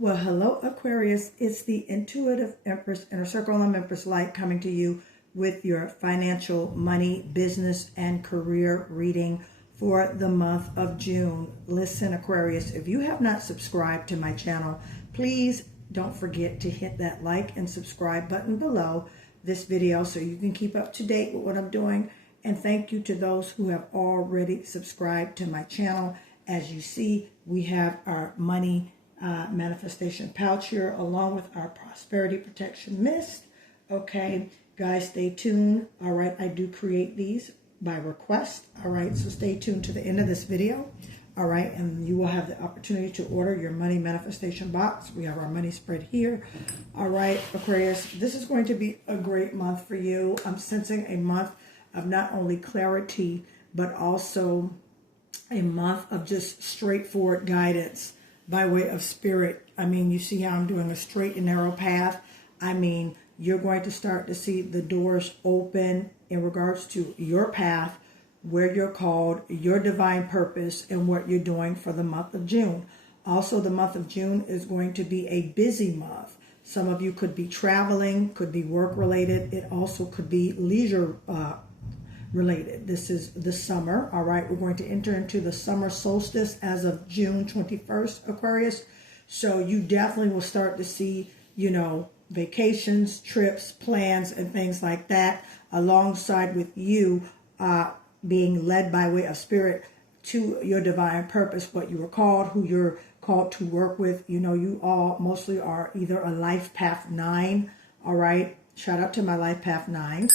Well, hello, Aquarius. It's the intuitive Empress Inner Circle. I'm Empress Light coming to you with your financial, money, business, and career reading for the month of June. Listen, Aquarius, if you have not subscribed to my channel, please don't forget to hit that like and subscribe button below this video so you can keep up to date with what I'm doing. And thank you to those who have already subscribed to my channel. As you see, we have our money manifestation pouch here along with our prosperity protection mist. Okay, guys, stay tuned. All right, I do create these by request. All right, so stay tuned to the end of this video. All right, and you will have the opportunity to order your money manifestation box. We have our money spread here. All right, Aquarius, this is going to be a great month for you. I'm sensing a month of not only clarity, but also a month of just straightforward guidance by way of spirit. I mean, you see how I'm doing a straight and narrow path. I mean, you're going to start to see the doors open in regards to your path, where you're called, your divine purpose, and what you're doing for the month of June. Also, the month of June is going to be a busy month. Some of you could be traveling, could be work related. It also could be leisure related. This is the summer. All right, we're going to enter into the summer solstice as of June 21st, Aquarius. So you definitely will start to see, you know, vacations, trips, plans, and things like that, alongside with you being led by way of spirit to your divine purpose, what you were called, who you're called to work with. You know, you all mostly are either a life path 9. All right, shout out to my life path 9.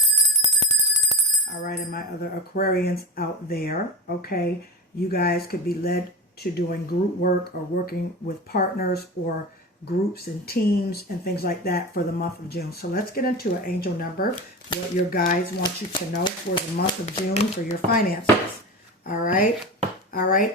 All right, and my other Aquarians out there, okay? You guys could be led to doing group work or working with partners or groups and teams and things like that for the month of June. So let's get into an angel number, what your guides want you to know for the month of June for your finances. All right,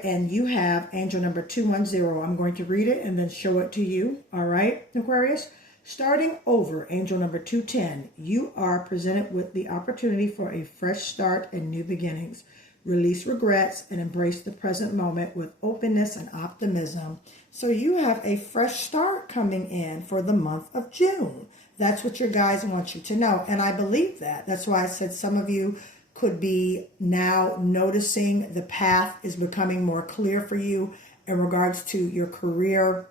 and you have angel number 210. I'm going to read it and then show it to you. All right, Aquarius? Starting over, angel number 210, you are presented with the opportunity for a fresh start and new beginnings. Release regrets and embrace the present moment with openness and optimism. So you have a fresh start coming in for the month of June. That's what your guides want you to know. And I believe that. That's why I said some of you could be now noticing the path is becoming more clear for you in regards to your career,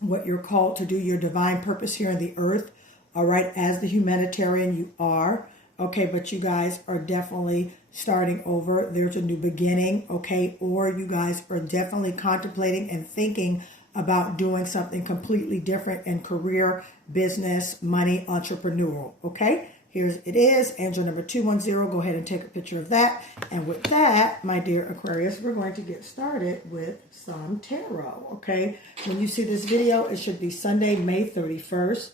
what you're called to do, your divine purpose here on the earth. All right, as the humanitarian you are. Okay, but you guys are definitely starting over. There's a new beginning, okay? Or you guys are definitely contemplating and thinking about doing something completely different in career, business, money, entrepreneurial, okay? Here it is, angel number 210. Go ahead and take a picture of that. And with that, my dear Aquarius, we're going to get started with some tarot, okay? When you see this video, it should be Sunday, May 31st.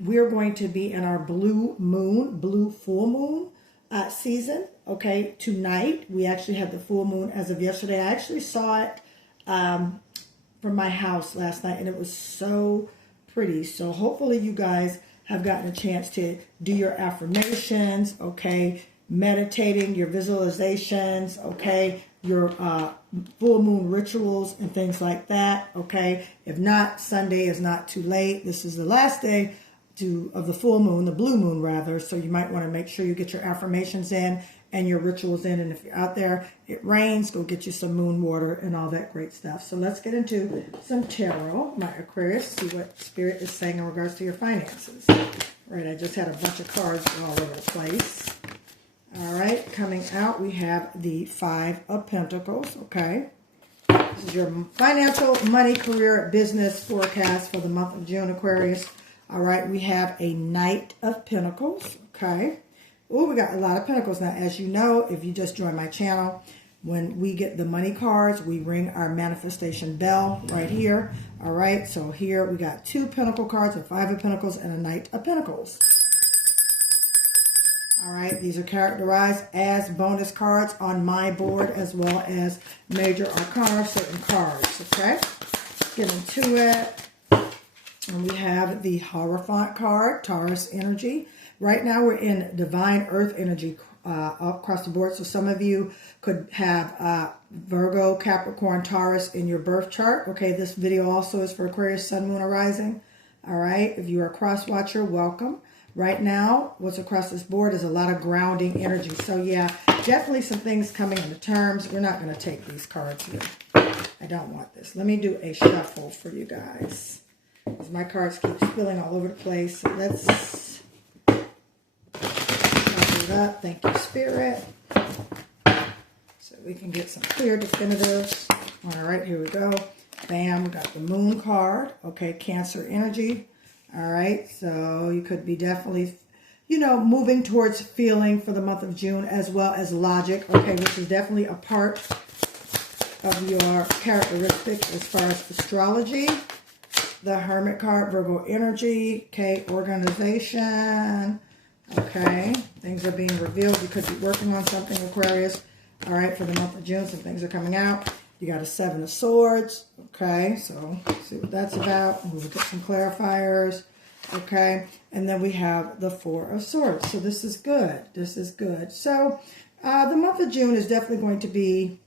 We're going to be in our blue full moon season, okay? Tonight, we actually had the full moon as of yesterday. I actually saw it from my house last night, and it was so pretty. So hopefully you guys have gotten a chance to do your affirmations, okay, meditating, your visualizations, okay, your full moon rituals and things like that, okay. If not, Sunday is not too late. This is the last day of the full moon, the blue moon rather, so you might want to make sure you get your affirmations in and your rituals in. And if you're out there, it rains, go get you some moon water and all that great stuff. So let's get into some tarot, my Aquarius, see what Spirit is saying in regards to your finances. All right, I just had a bunch of cards all over the place. All right, coming out, we have the 5 of Pentacles, okay? This is your financial, money, career, business forecast for the month of June, Aquarius. All right, we have a Knight of Pentacles, okay? Oh, we got a lot of pentacles. Now, as you know, if you just joined my channel, when we get the money cards, we ring our manifestation bell right here. All right, so here we got 2 pentacle cards, a 5 of Pentacles, and a Knight of Pentacles. All right, these are characterized as bonus cards on my board as well as major arcana, certain cards, okay? Get into it. And we have the Hierophant card, Taurus energy. Right now we're in divine earth energy across the board. So some of you could have Virgo, Capricorn, Taurus in your birth chart. Okay, this video also is for Aquarius, Sun, Moon, or Rising. All right, if you're a cross watcher, welcome. Right now, what's across this board is a lot of grounding energy. So yeah, definitely some things coming into terms. We're not going to take these cards here. I don't want this. Let me do a shuffle for you guys, because my cards keep spilling all over the place. So let's shuffle it up. Thank you, Spirit. So we can get some clear definitives. All right, here we go. Bam, we got the Moon card. Okay, Cancer energy. All right, so you could be definitely, you know, moving towards feeling for the month of June, as well as logic, okay, which is definitely a part of your characteristic as far as astrology. The Hermit card, Virgo energy, okay, organization, okay, things are being revealed. You could be working on something, Aquarius, all right, for the month of June, some things are coming out. You got a 7 of Swords, okay, so let's see what that's about. We'll get some clarifiers, okay, and then we have the 4 of Swords. So this is good. This is good. So the month of June is definitely going to be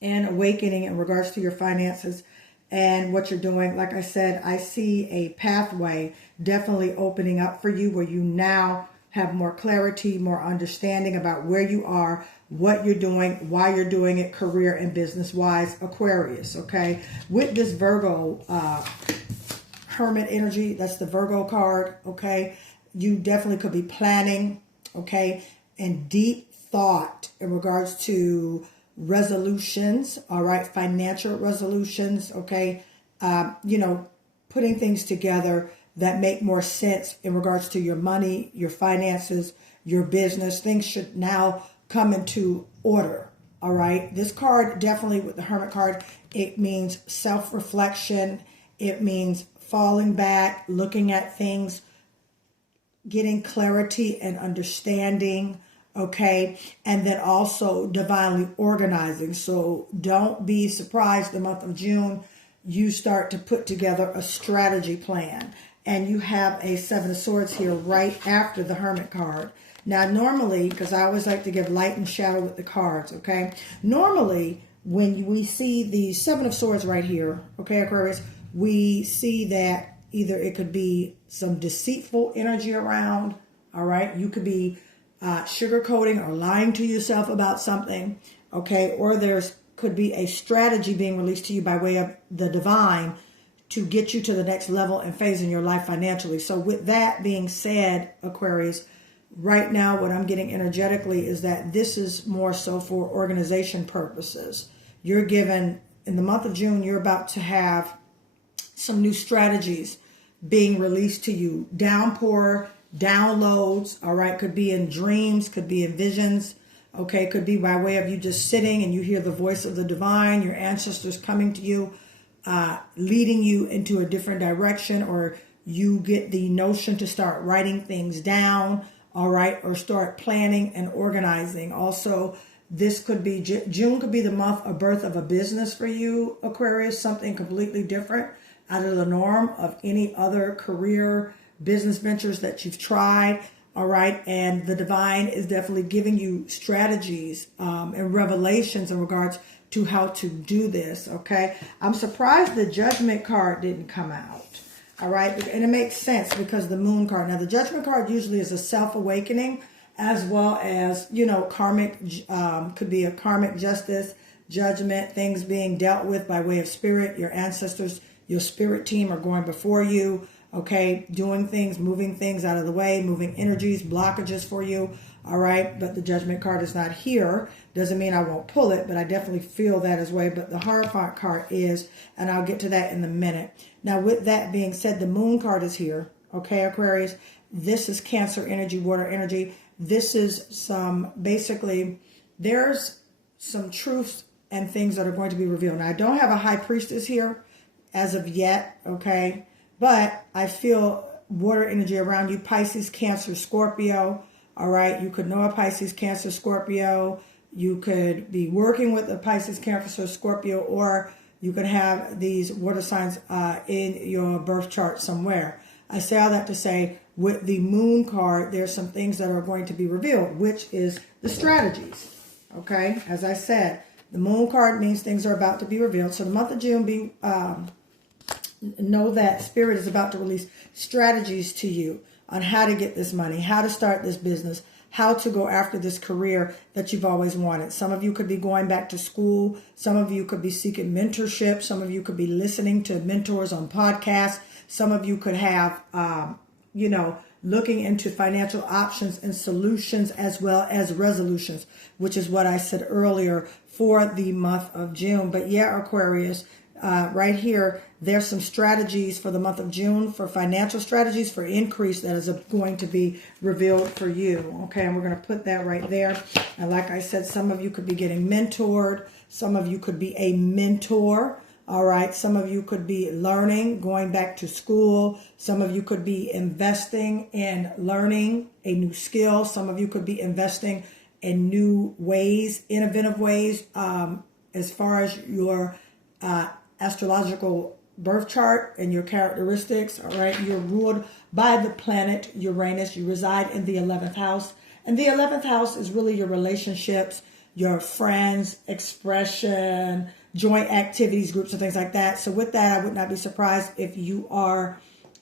an awakening in regards to your finances and what you're doing. Like I said, I see a pathway definitely opening up for you where you now have more clarity, more understanding about where you are, what you're doing, why you're doing it, career and business-wise, Aquarius, okay? With this Virgo Hermit energy, that's the Virgo card, okay? You definitely could be planning, okay, and deep thought in regards to resolutions, all right, financial resolutions, okay? You know, putting things together that make more sense in regards to your money, your finances, your business. Things should now come into order, all right? This card, definitely with the Hermit card, it means self-reflection. It means falling back, looking at things, getting clarity and understanding, okay? And then also divinely organizing. So don't be surprised the month of June, you start to put together a strategy plan. And you have a 7 of Swords here right after the Hermit card. Now, normally, because I always like to give light and shadow with the cards, okay? Normally, when we see the 7 of Swords right here, okay, Aquarius, we see that either it could be some deceitful energy around, all right? You could be sugarcoating or lying to yourself about something, okay? Or there's could be a strategy being released to you by way of the divine to get you to the next level and phase in your life financially. So with that being said, Aquarius, right now what I'm getting energetically is that this is more so for organization purposes. You're given, in the month of June, you're about to have some new strategies being released to you. Downpour, downloads, all right, could be in dreams, could be in visions, okay, could be by way of you just sitting and you hear the voice of the divine, your ancestors coming to you, leading you into a different direction, or you get the notion to start writing things down, all right, or start planning and organizing. Also, this could be, June could be the month of birth of a business for you, Aquarius, something completely different out of the norm of any other career, business ventures that you've tried, all right, and the divine is definitely giving you strategies and revelations in regards to how to do this, okay? I'm surprised the Judgment card didn't come out, all right? And it makes sense because the Moon card. Now, the Judgment card usually is a self-awakening as well as, you know, karmic, could be a karmic justice, judgment, things being dealt with by way of spirit. Your ancestors, your spirit team are going before you, okay, doing things, moving things out of the way, moving energies, blockages for you, all right? But the Judgment card is not here. Doesn't mean I won't pull it, but I definitely feel that as well. But the Hierophant card is, and I'll get to that in a minute. Now, with that being said, the Moon card is here, okay, Aquarius? This is Cancer energy, water energy. This is some, basically, there's some truths and things that are going to be revealed. Now, I don't have a High Priestess here as of yet, okay? But I feel water energy around you, Pisces, Cancer, Scorpio, all right? You could know a Pisces, Cancer, Scorpio. You could be working with a Pisces, Cancer, Scorpio, or you could have these water signs in your birth chart somewhere. I say all that to say, with the moon card, there's some things that are going to be revealed, which is the strategies. Okay, as I said, the moon card means things are about to be revealed. So the month of June, know that Spirit is about to release strategies to you on how to get this money, how to start this business, how to go after this career that you've always wanted. Some of you could be going back to school. Some of you could be seeking mentorship. Some of you could be listening to mentors on podcasts. Some of you could have, looking into financial options and solutions as well as resolutions, which is what I said earlier for the month of June. But yeah, Aquarius, right here, there's some strategies for the month of June, for financial strategies for increase that is going to be revealed for you. Okay, and we're going to put that right there. And like I said, some of you could be getting mentored. Some of you could be a mentor. All right, some of you could be learning, going back to school. Some of you could be investing in learning a new skill. Some of you could be investing in new ways, innovative ways, as far as your astrological birth chart and your characteristics. All right, you're ruled by the planet Uranus. You reside in the 11th house, and the 11th house is really your relationships, your friends, expression, joint activities, groups, and things like that. So with that, I would not be surprised if you are,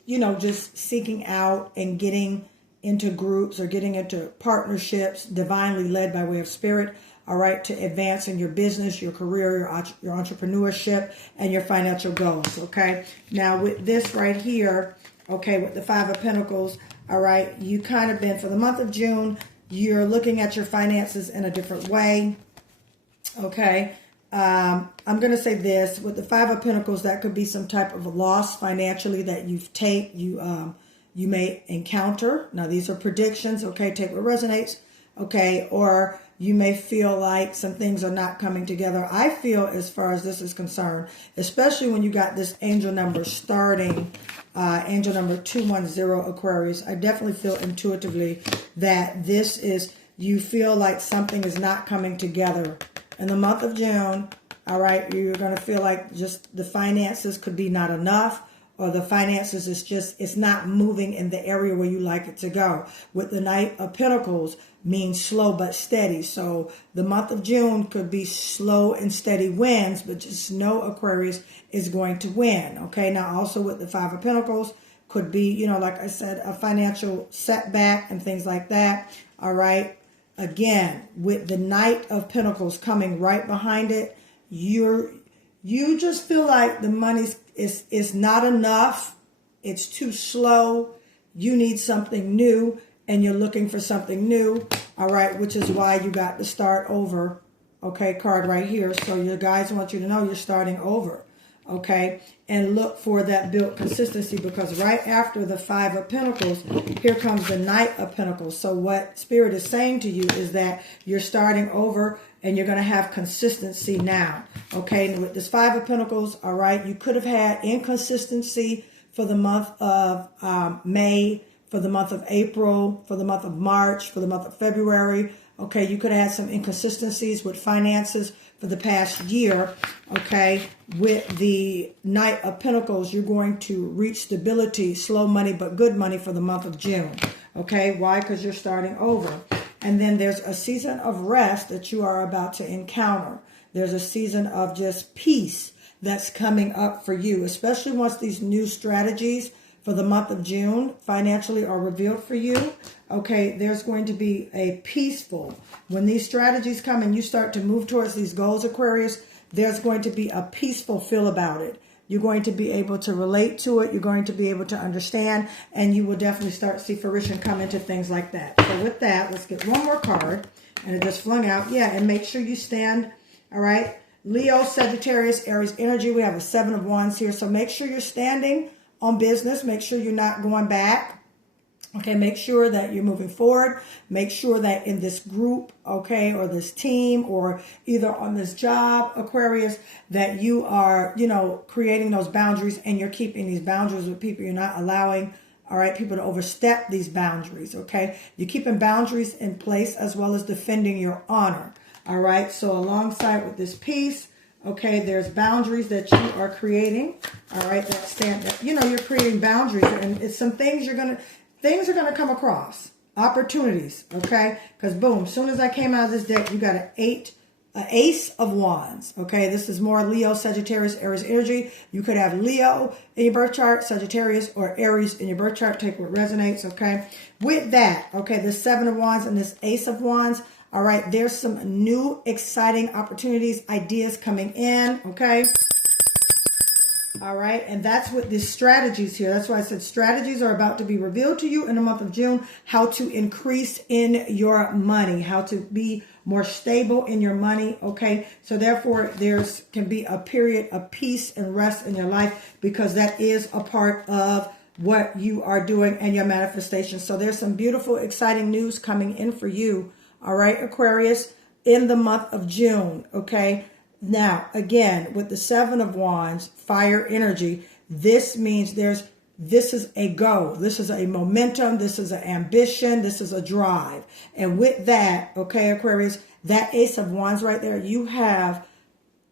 just seeking out and getting into groups or getting into partnerships divinely led by way of Spirit. All right, to advance in your business, your career, your entrepreneurship, and your financial goals. Okay, now with this right here, okay, with the Five of Pentacles, all right, you kind of been, for the month of June, you're looking at your finances in a different way. Okay, I'm going to say this, with the Five of Pentacles, that could be some type of loss financially that you may encounter. Now, these are predictions. Okay, take what resonates. Okay, or you may feel like some things are not coming together. I feel, as far as this is concerned, especially when you got this angel number starting, angel number 210, Aquarius, I definitely feel intuitively that this is, you feel like something is not coming together. In the month of June, all right, you're going to feel like just the finances could be not enough, or the finances is just, it's not moving in the area where you like it to go. With the Knight of Pentacles, means slow but steady. So the month of June could be slow and steady wins, but just know Aquarius is going to win. Okay, now also with the Five of Pentacles, could be, like I said, a financial setback and things like that. All right, again, with the Knight of Pentacles coming right behind it, you just feel like the money is not enough. It's too slow. You need something new, and you're looking for something new. All right, which is why you got to start over. Okay, card right here. So your guides want you to know you're starting over. Okay, and look for that built consistency, because right after the Five of Pentacles, here comes the Knight of Pentacles. So what Spirit is saying to you is that you're starting over, and you're going to have consistency now. Okay, and with this Five of Pentacles, all right, you could have had inconsistency for the month of May, for the month of April, for the month of March, for the month of February. Okay, you could have had some inconsistencies with finances for the past year. Okay, with the Knight of Pentacles, you're going to reach stability, slow money, but good money for the month of June. Okay, why? Because you're starting over. And then there's a season of rest that you are about to encounter. There's a season of just peace that's coming up for you, especially once these new strategies for the month of June financially are revealed for you. Okay, there's going to be a peaceful, when these strategies come and you start to move towards these goals, Aquarius, there's going to be a peaceful feel about it. You're going to be able to relate to it. You're going to be able to understand, and you will definitely start to see fruition come into things like that. So with that, let's get one more card, and it just flung out. Yeah, and make sure you stand, all right? Leo, Sagittarius, Aries energy. We have a Seven of Wands here, so make sure you're standing on business. Make sure you're not going back. Okay, make sure that you're moving forward. Make sure that in this group, okay, or this team, or either on this job, Aquarius, that you are, creating those boundaries, and you're keeping these boundaries with people. You're not allowing, all right, people to overstep these boundaries, okay? You're keeping boundaries in place as well as defending your honor, all right? So alongside with this peace, Okay, there's boundaries that you are creating. All right, that stand. You know, you're creating boundaries, and it's some things things are gonna come across. Opportunities. Okay, because boom, as soon as I came out of this deck, you got an Ace of Wands. Okay, this is more Leo, Sagittarius, Aries energy. You could have Leo in your birth chart, Sagittarius, or Aries in your birth chart. Take what resonates. Okay, with that, okay, the Seven of Wands and this Ace of Wands. All right, there's some new exciting opportunities, ideas coming in. Okay. All right, and that's what the strategies here. That's why I said strategies are about to be revealed to you in the month of June. How to increase in your money, how to be more stable in your money. Okay, so therefore can be a period of peace and rest in your life, because that is a part of what you are doing and your manifestation. So there's some beautiful, exciting news coming in for you. All right, Aquarius, in the month of June. Okay. Now, again, with the Seven of Wands, fire energy, this means this is a go. This is a momentum. This is an ambition. This is a drive. And with that, okay, Aquarius, that Ace of Wands right there, you have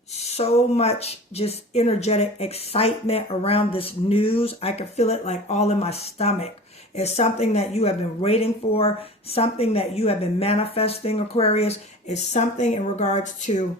so much just energetic excitement around this news. I can feel it like all in my stomach. It's something that you have been waiting for, something that you have been manifesting, Aquarius. It's something in regards to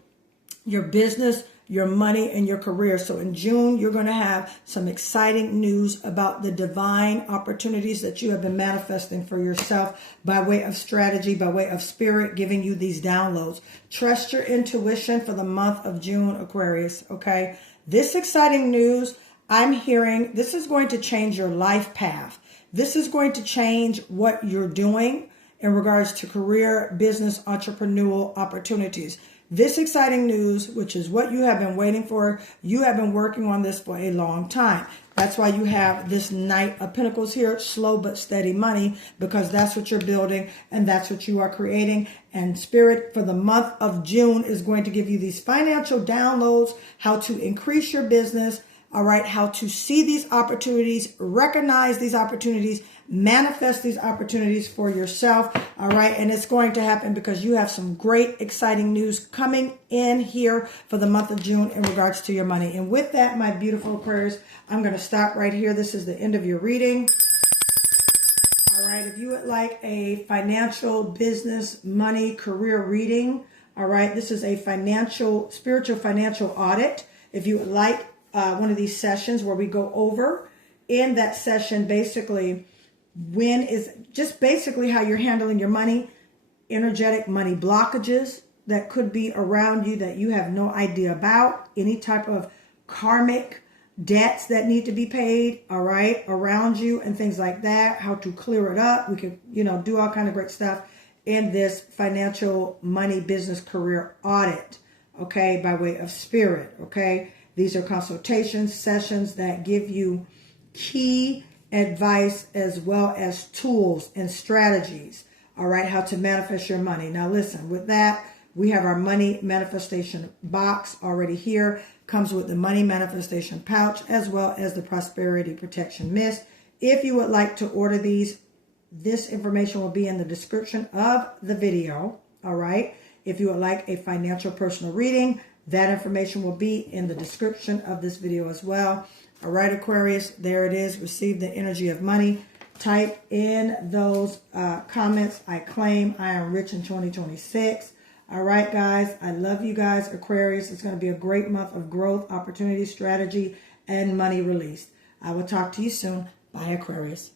your business, your money, and your career. So in June, you're going to have some exciting news about the divine opportunities that you have been manifesting for yourself by way of strategy, by way of spirit, giving you these downloads. Trust your intuition for the month of June, Aquarius, okay? This exciting news, I'm hearing, this is going to change your life path. This is going to change what you're doing in regards to career, business, entrepreneurial opportunities. This exciting news, which is what you have been waiting for, you have been working on this for a long time. That's why you have this Knight of Pentacles here, slow but steady money, because that's what you're building and that's what you are creating. And Spirit for the month of June is going to give you these financial downloads, how to increase your business, all right, how to see these opportunities, recognize these opportunities, manifest these opportunities for yourself, all right? And it's going to happen because you have some great, exciting news coming in here for the month of June in regards to your money. And with that, my beautiful Aquarius, I'm going to stop right here. This is the end of your reading. All right, if you would like a financial, business, money, career reading, all right, this is a spiritual financial audit. If you would like one of these sessions where we go over in that session, basically, basically how you're handling your money, energetic money blockages that could be around you that you have no idea about, any type of karmic debts that need to be paid, all right, around you and things like that, how to clear it up. We could, do all kind of great stuff in this financial money business career audit, okay, by way of Spirit, okay? These are consultation sessions that give you key advice as well as tools and strategies, all right, how to manifest your money. Now listen, with that, we have our money manifestation box already here. Comes with the money manifestation pouch as well as the prosperity protection mist. If you would like to order these, this information will be in the description of the video, all right? If you would like a financial personal reading, that information will be in the description of this video as well. All right, Aquarius, there it is. Receive the energy of money. Type in those comments. I claim I am rich in 2026. All right, guys. I love you guys, Aquarius. It's going to be a great month of growth, opportunity, strategy, and money released. I will talk to you soon. Bye, Aquarius.